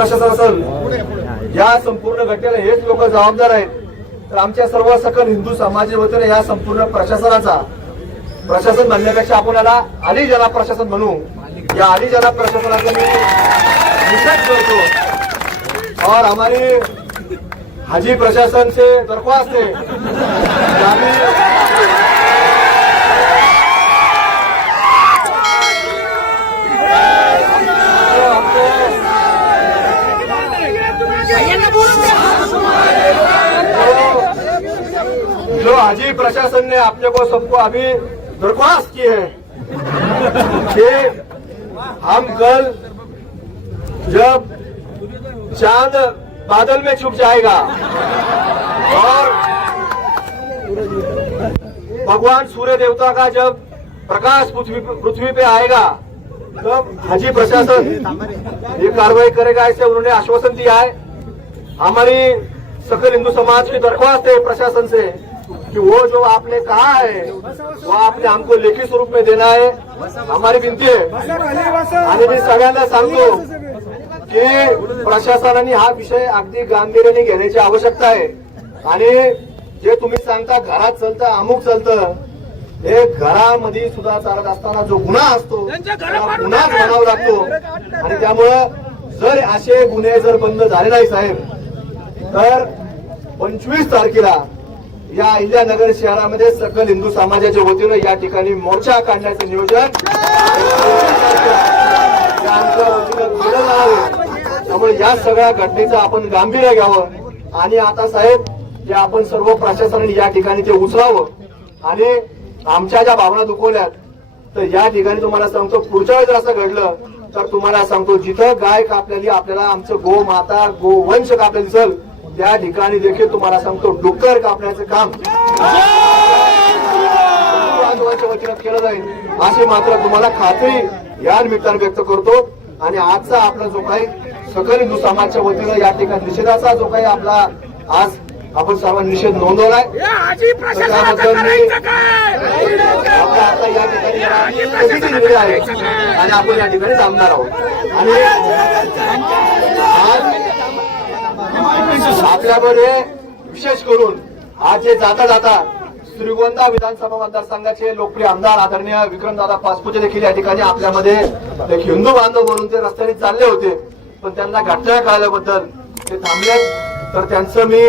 प्रशासन असेल या संपूर्ण घटनेला हेच लोक जबाबदार आहेत. तर आमच्या सर्व सकल हिंदू समाजाच्या वतीने या संपूर्ण प्रशासनाचा प्रशासन म्हणण्यापेक्षा आपण याला अली जना प्रशासन म्हणू. या अली जना प्रशासनाचा मी निषेध करतो. और हमारी हाजी प्रशासन से दरख्वास्त है। जो जो हाजी प्रशासन ने अपने को सबको अभी दरख्वास्त की है कि हम कल जब चाँद बादल में छुप जाएगा और भगवान सूर्य देवता का जब प्रकाश पृथ्वी पृथ्वी पे आएगा, तब हाजी प्रशासन ये कार्रवाई करेगा, ऐसे उन्होंने आश्वासन दिया है। हमारी सकल हिंदू समाज की दरख्वास्त है प्रशासन से। कि वो जो आपने कहा है वो आपने हमको लेखी स्वरूप में देना है। हमारी विनंती आहे आणि मी सगळ्यांना सांगतो की प्रशासनाने हा विषय अगदी गांभीर्याने घेण्याची आवश्यकता आहे. आणि जे तुम्ही सांगता घरात चालतं अमुक चालतं हे घरामध्ये सुद्धा चालत असताना जो गुन्हा असतो त्याला गुन्हाच म्हणावा लागतो. आणि त्यामुळं जर असे गुन्हे जर बंद झाले नाही साहेब तर पंचवीस तारखेला या अहिल्यानगर शहरामध्ये सकल हिंदू समाजाच्या वतीनं या ठिकाणी मोर्चा काढण्याचं नियोजन त्यामुळे या सगळ्या घटनेचं आपण गांभीर्य घ्यावं. आणि आता साहेब जे आपण सर्व प्रशासनाने या ठिकाणी ते उचलावं. आणि आमच्या ज्या भावना दुखवल्यात तर या ठिकाणी तुम्हाला सांगतो पुढच्या वेळेस जर असं घडलं तर तुम्हाला सांगतो जिथं गाय कापलेली आपल्याला आमचं गो माता गोवंश कापलेलं दिसल. त्या ठिकाणी देखील तुम्हाला सांगतो डुक्कर कापण्याचं काम वतीनं केलं जाईल अशी मात्र तुम्हाला खात्री या निमित्ताने व्यक्त करतो आणि आजचा आपला जो काही सकल हिंदू समाजच्या वतीनं या ठिकाणी निषेधाचा जो काही आपला आज आपण सर्वांनी निषेध नोंदवलाय त्याबद्दल मी आपल्या आता या ठिकाणी आहे आणि आपण या ठिकाणी थांबणार आहोत आणि आपल्यामध्ये विशेष करून आज जे जाता जाता श्रीगोंदा विधानसभा मतदारसंघाचे लोकप्रिय आमदार आदरणीय विक्रमदादा पासपुते देखील या ठिकाणी आपल्यामध्ये एक हिंदू बांधव म्हणून ते रस्त्याने चालले होते. पण त्यांना घटना कळल्याबद्दल ते थांबले तर त्यांचं मी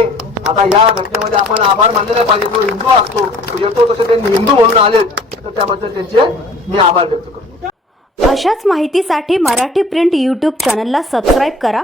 आता या घटनेमध्ये आपण आभार मानलेला पाहिजे. तो हिंदू असतो तो येतो तसे ते हिंदू म्हणून आलेत. तर त्याबद्दल त्यांचे मी आभार व्यक्त करतो. अशाच माहितीसाठी मराठी प्रिंट यूट्यूब चॅनलला सबस्क्राईब करा.